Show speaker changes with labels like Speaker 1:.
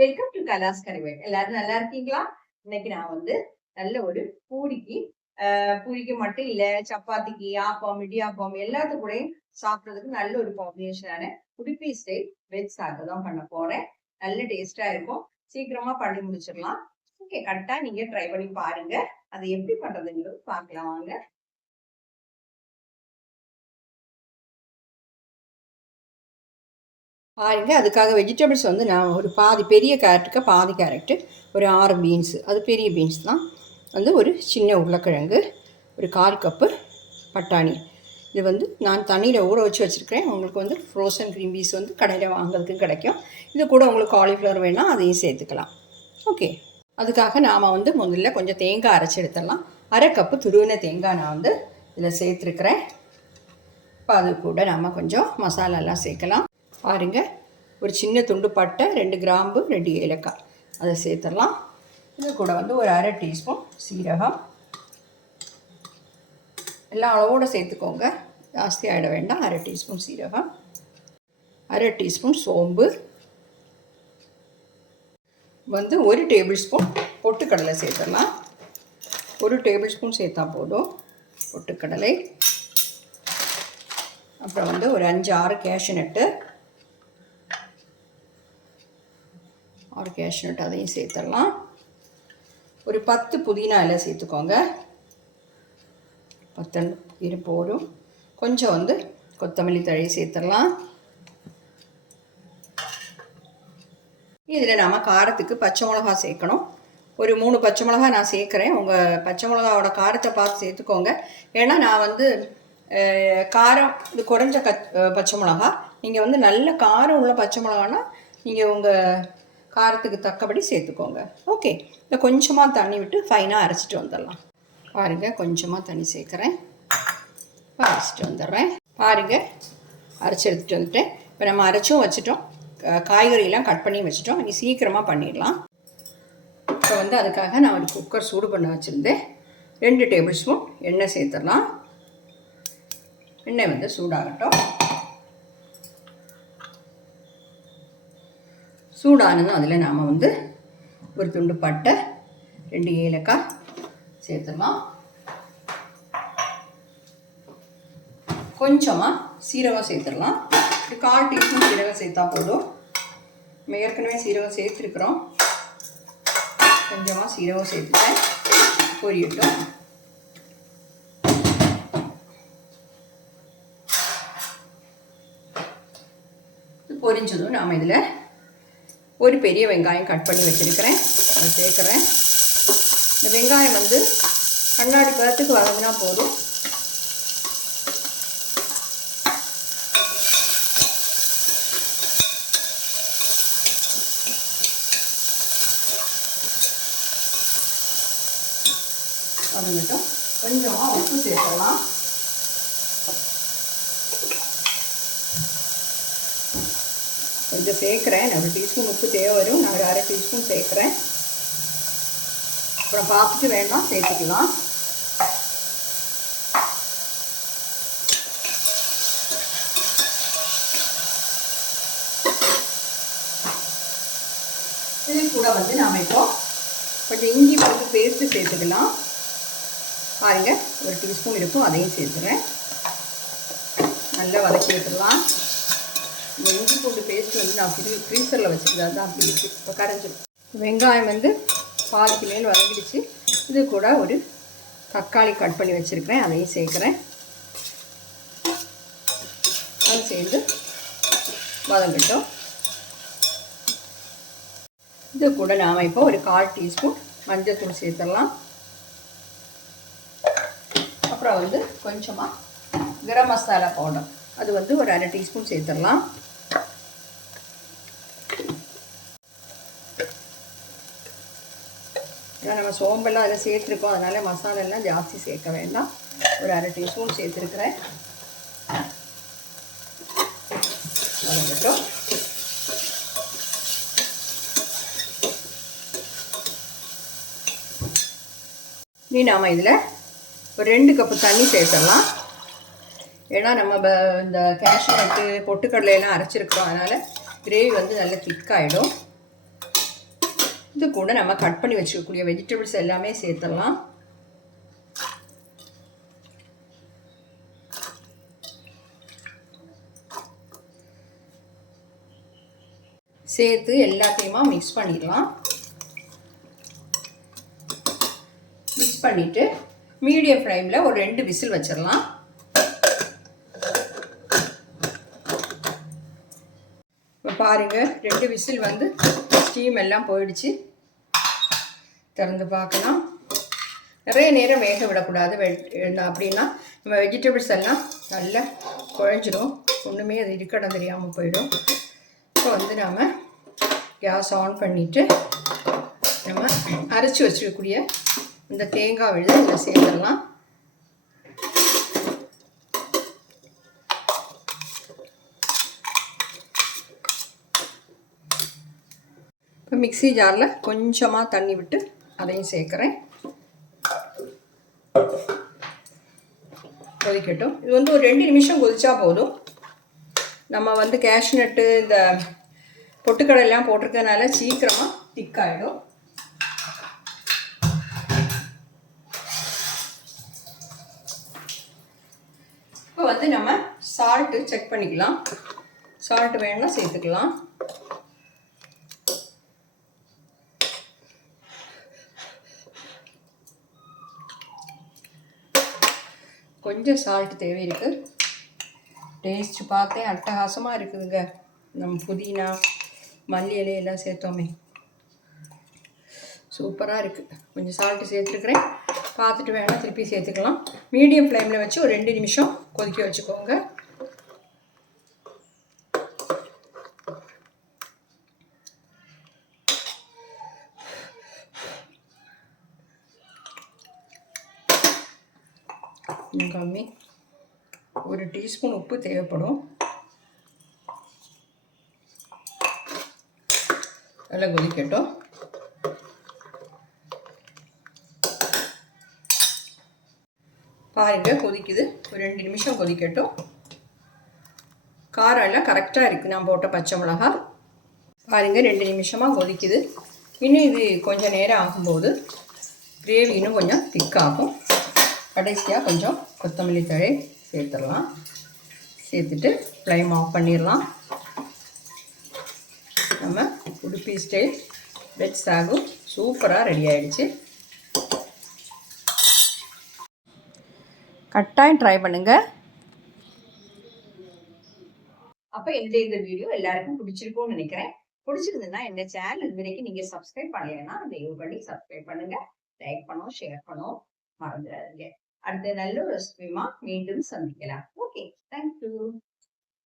Speaker 1: Welcome to கலாஸ் கறிவேட் எல்லாரும் நல்லா இருக்கீங்களா? இன்னைக்கு நான் வந்து நல்ல ஒரு பூரிக்கு பூரிக்கு மட்டும் இல்ல சப்பாத்திக்கு ஆப்பம் இடியாப்பம் எல்லாத்து கூடயும் சாப்பிட்றதுக்கு நல்ல ஒரு காம்பினேஷனான உடுப்பி ஸ்டைல் வெஜ் சாதம் தான் பண்ண போறேன். நல்ல டேஸ்டா இருக்கும். சீக்கிரமா பண்ணி முடிச்சிடலாம். ஓகே கரெக்டா நீங்க ட்ரை பண்ணி பாருங்க. அது எப்படி பண்றதுங்கிறது பார்க்கலாம் வாங்க. பாருங்கள் அதுக்காக வெஜிடபிள்ஸ் வந்து நான் ஒரு பாதி பெரிய கேரட்டுக்கு பாதி கேரட்டு ஒரு ஆறு பீன்ஸு அது பெரிய பீன்ஸ் தான். வந்து ஒரு சின்ன உருளைக்கிழங்கு ஒரு கால் கப்பு பட்டாணி. இது வந்து நான் தண்ணியில் ஊற வச்சு வச்சுருக்கிறேன். உங்களுக்கு வந்து ஃப்ரோசன் க்ரீன் பீஸ் வந்து கடையில் வாங்குறதுக்கு கிடைக்கும். இது கூட உங்களுக்கு காலிஃப்ளவர் வேணால் அதையும் சேர்த்துக்கலாம். ஓகே அதுக்காக நாம் வந்து முதல்ல கொஞ்சம் தேங்காய் அரைச்சி எடுத்துடலாம். அரை கப்பு துருவின தேங்காய் நான் வந்து இதில் சேர்த்துருக்குறேன். இப்போ அது கூட நாம் கொஞ்சம் மசாலாலாம் சேர்க்கலாம். பாருங்க. ஒரு சின்ன துண்டு பட்டை ரெண்டு கிராம்பு ரெண்டு ஏலக்காய். அதை சேர்த்துடலாம். இது கூட வந்து ஒரு அரை டீஸ்பூன் சீரகம். எல்லாம் அளவோடு சேர்த்துக்கோங்க. ஜாஸ்தி ஆகிட வேண்டாம். அரை டீஸ்பூன் சீரகம். அரை டீஸ்பூன் சோம்பு. வந்து ஒரு டேபிள் ஸ்பூன் பொட்டுக்கடலை சேர்த்துடலாம். ஒரு டேபிள் ஸ்பூன் சேர்த்தா போதும். பொட்டுக்கடலை. அப்புறம் வந்து ஒரு அஞ்சு ஆறு கேஷ்யூ நட்டு கேஷ்நட் அதையும் சேர்த்துடலாம் ஒரு பத்து புதினா இலை சேர்த்துக்கோங்க. பத்து இரு போதும் கொஞ்சம் வந்து கொத்தமல்லி தழை சேர்த்துடலாம் இதில் நாம் காரத்துக்கு பச்சை மிளகா சேர்க்கணும். ஒரு மூணு பச்சை மிளகா நான் சேர்க்குறேன். உங்கள் பச்சை மிளகாவோட காரத்தை பார்த்து சேர்த்துக்கோங்க. ஏன்னா நான் வந்து காரம் இது குறைஞ்ச கச் பச்சை மிளகா. நீங்கள் வந்து நல்ல காரம் உள்ள பச்சை மிளகானா நீங்கள் உங்கள் காரத்துக்கு தக்கபடி சேர்த்துக்கோங்க. ஓகே இந்த கொஞ்சமாக தண்ணி விட்டு ஃபைனாக அரைச்சிட்டு வந்துடலாம். பாருங்கள் கொஞ்சமாக தண்ணி சேர்க்குறேன். அரைச்சிட்டு வந்துடுறேன். பாருங்கள் அரைச்சி எடுத்துகிட்டு வந்துட்டேன். இப்போ நம்ம அரைச்சும் வச்சுட்டோம். காய்கறியெல்லாம் கட் பண்ணி வச்சுட்டோம். இனி சீக்கிரமாக பண்ணிடலாம். இப்போ வந்து அதுக்காக நான் ஒரு குக்கர் சூடு பண்ண வச்சுருந்தேன். ரெண்டு டேபிள் ஸ்பூன் எண்ணெய் சேர்த்துடலாம். எண்ணெய் வந்து சூடாகட்டும். சூடானதும் அதில் நாம் வந்து ஒரு துண்டு பட்டை ரெண்டு ஏலக்காய் சேர்த்துடலாம். கொஞ்சமாக சீரகம் சேர்த்துடலாம். ஒரு கால் டீஸ்பூன் சீரகம் சேர்த்தா போதும். நம்ம ஏற்கனவே சீரகம் சேர்த்துருக்குறோம். கொஞ்சமாக சீரகம் சேர்த்துட்டேன். பொரியட்டும். பொரிஞ்சதும் நாம் இதில் ஒரு பெரிய வெங்காயம் கட் பண்ணி வச்சுருக்கிறேன். அதை சேர்க்குறேன். இந்த வெங்காயம் வந்து கண்ணாடி பதத்துக்கு வதங்கினா போதும். வதங்கட்டும் கொஞ்சமாக உப்பு சேர்க்கலாம். கொஞ்சம் சேர்க்குறேன். நான் ஒரு டீஸ்பூன் உப்பு தேவை வரும். நான் ஒரு அரை டீஸ்பூன் சேர்க்குறேன். அப்புறம் பார்த்துட்டு வேணாம் சேர்த்துக்கலாம். இது கூட வந்து நாம் இப்போ கொஞ்சம் இஞ்சி போட்டு பேஸ்ட்டு சேர்த்துக்கலாம். பாருங்க ஒரு டீஸ்பூன் இருக்கும் அதையும் சேர்த்துறேன். நல்லா வதக்கி விட்டுடலாம். இந்த இஞ்சி பூண்டு பேஸ்ட் வந்து நான் ஃப்ரீ ஃப்ரீசரில் வச்சுருந்தா தான் அப்படி இருக்குது இப்போ கரைஞ்சிடும் வெங்காயம் வந்து பாதிக்கு மேல் வதங்கிடுச்சு. இது கூட ஒரு தக்காளி கட் பண்ணி வச்சுருக்கிறேன். அதையும் சேர்க்குறேன். அது சேர்ந்து வதங்கட்டும். இது கூட நாம் இப்போ ஒரு கால் டீஸ்பூன் மஞ்சள்தூள் சேர்த்துடலாம். அப்புறம் வந்து கொஞ்சமாக கரம் மசாலா பவுடர். அது வந்து ஒரு அரை டீஸ்பூன் சேர்த்துடலாம். ஏன்னா நம்ம சோம்பெல்லாம் அதில் சேர்த்துருக்கோம். அதனால் மசாலா எல்லாம் ஜாஸ்தி சேர்க்க வேண்டாம். ஒரு அரை டீஸ்பூன் சேர்த்துருக்குறேன். வதங்கட்டும் இனி நாம் இதில் ஒரு ரெண்டு கப்பு தண்ணி சேர்த்துடலாம். ஏன்னா நம்ம இந்த கேஷ்யூ பொட்டுக்கடலையெல்லாம் அரைச்சிருக்கிறோம். அதனால் கிரேவி வந்து நல்லா திக்காயிடும் இது கூட நம்ம கட் பண்ணி வச்சுக்கக்கூடிய வெஜிடபிள்ஸ் எல்லாமே சேர்த்துடலாம். சேர்த்து எல்லாத்தையுமா மிக்ஸ் பண்ணிடலாம். மிக்ஸ் பண்ணிவிட்டு மீடியம் ஃப்ளேமில் ஒரு ரெண்டு விசில் வச்சிடலாம். இப்போ பாருங்கள் ரெண்டு விசில் வந்து ஸ்டீம் எல்லாம் போயிடுச்சு. திறந்து பார்க்கலாம். நிறைய நேரம் வேக விடக்கூடாது. வெ- அப்படின்னா நம்ம வெஜிடபிள்ஸ் எல்லாம் நல்லா குழஞ்சிடும் ஒன்றுமே அது இருக்கடம் தெரியாமல் போயிடும். இப்போ வந்து நாம் கேஸ் ஆன் பண்ணிவிட்டு நம்ம அரைச்சி வச்சுருக்கக்கூடிய இந்த தேங்காய் விழுத இதில் சேர்த்துடலாம். இப்போ மிக்ஸி ஜாரில் கொஞ்சமாக தண்ணி விட்டு அதையும் சேர்க்குறேன். கொதிக்கட்டும். இது வந்து ஒரு ரெண்டு நிமிஷம் கொதிச்சா போதும். நம்ம வந்து கேஷ்நட்டு இந்த பொட்டுக்கடலைலாம் போட்டிருக்கனால சீக்கிரமாக திக்காயிடும் இப்போ வந்து நம்ம சால்ட்டு செக் பண்ணிக்கலாம். சால்ட் வேணும்னா சேர்த்துக்கலாம். கொஞ்சம் சால்ட் தேவை இருக்குது டேஸ்ட் பார்த்தேன். அட்டகாசமாக இருக்குதுங்க நம்ம புதினா மல்லி இலையெல்லாம் சேர்த்தோமே. சூப்பராக இருக்குது கொஞ்சம் சால்ட்டு சேர்த்துருக்குறேன். பார்த்துட்டு வேணால் திருப்பி சேர்த்துக்கலாம். மீடியம் ஃப்ளேமில் வச்சு ஒரு ரெண்டு நிமிஷம் கொதிக்க வச்சுக்கோங்க. இன்னும் கம்மி. ஒரு டீஸ்பூன் உப்பு தேவைப்படும். நல்லா கொதிக்கட்டும். பாருங்கள் கொதிக்குது. ஒரு ரெண்டு நிமிஷம் கொதிக்கட்டும். காரம் எல்லாம் கரெக்டாக இருக்குது நான் போட்ட பச்சை மிளகா. பாருங்கள் ரெண்டு நிமிஷமாக கொதிக்குது. இன்னும் இது கொஞ்சம் நேரம் ஆகும்போது கிரேவி இன்னும் கொஞ்சம் திக்காகும் கடைசியாக கொஞ்சம் கொத்தமல்லி தழை சேர்த்துடலாம். சேர்த்துட்டு ஃப்ளைம் ஆஃப் பண்ணிடலாம். நம்ம உடுப்பி ஸ்டைல் வெஜ் சாகு சூப்பராக ரெடி ஆகிடுச்சு கட்டாயம் ட்ரை பண்ணுங்கள் அப்போ என்னுடைய இந்த வீடியோ எல்லாருக்கும் பிடிச்சிருக்கும்னு நினைக்கிறேன். பிடிச்சிருந்ததுன்னா என்ன சேனல் இது வரைக்கும் நீங்கள் சப்ஸ்கிரைப் பண்ணலைன்னா தயவு பண்ணி சப்ஸ்கிரைப் பண்ணுங்கள் லைக் பண்ணோம் ஷேர் பண்ணோம் மறந்துடாதீங்க. அடுத்த நல்ல ஒரு ரெசிபியுமா மீண்டும் சந்திக்கலாம். Okay thank you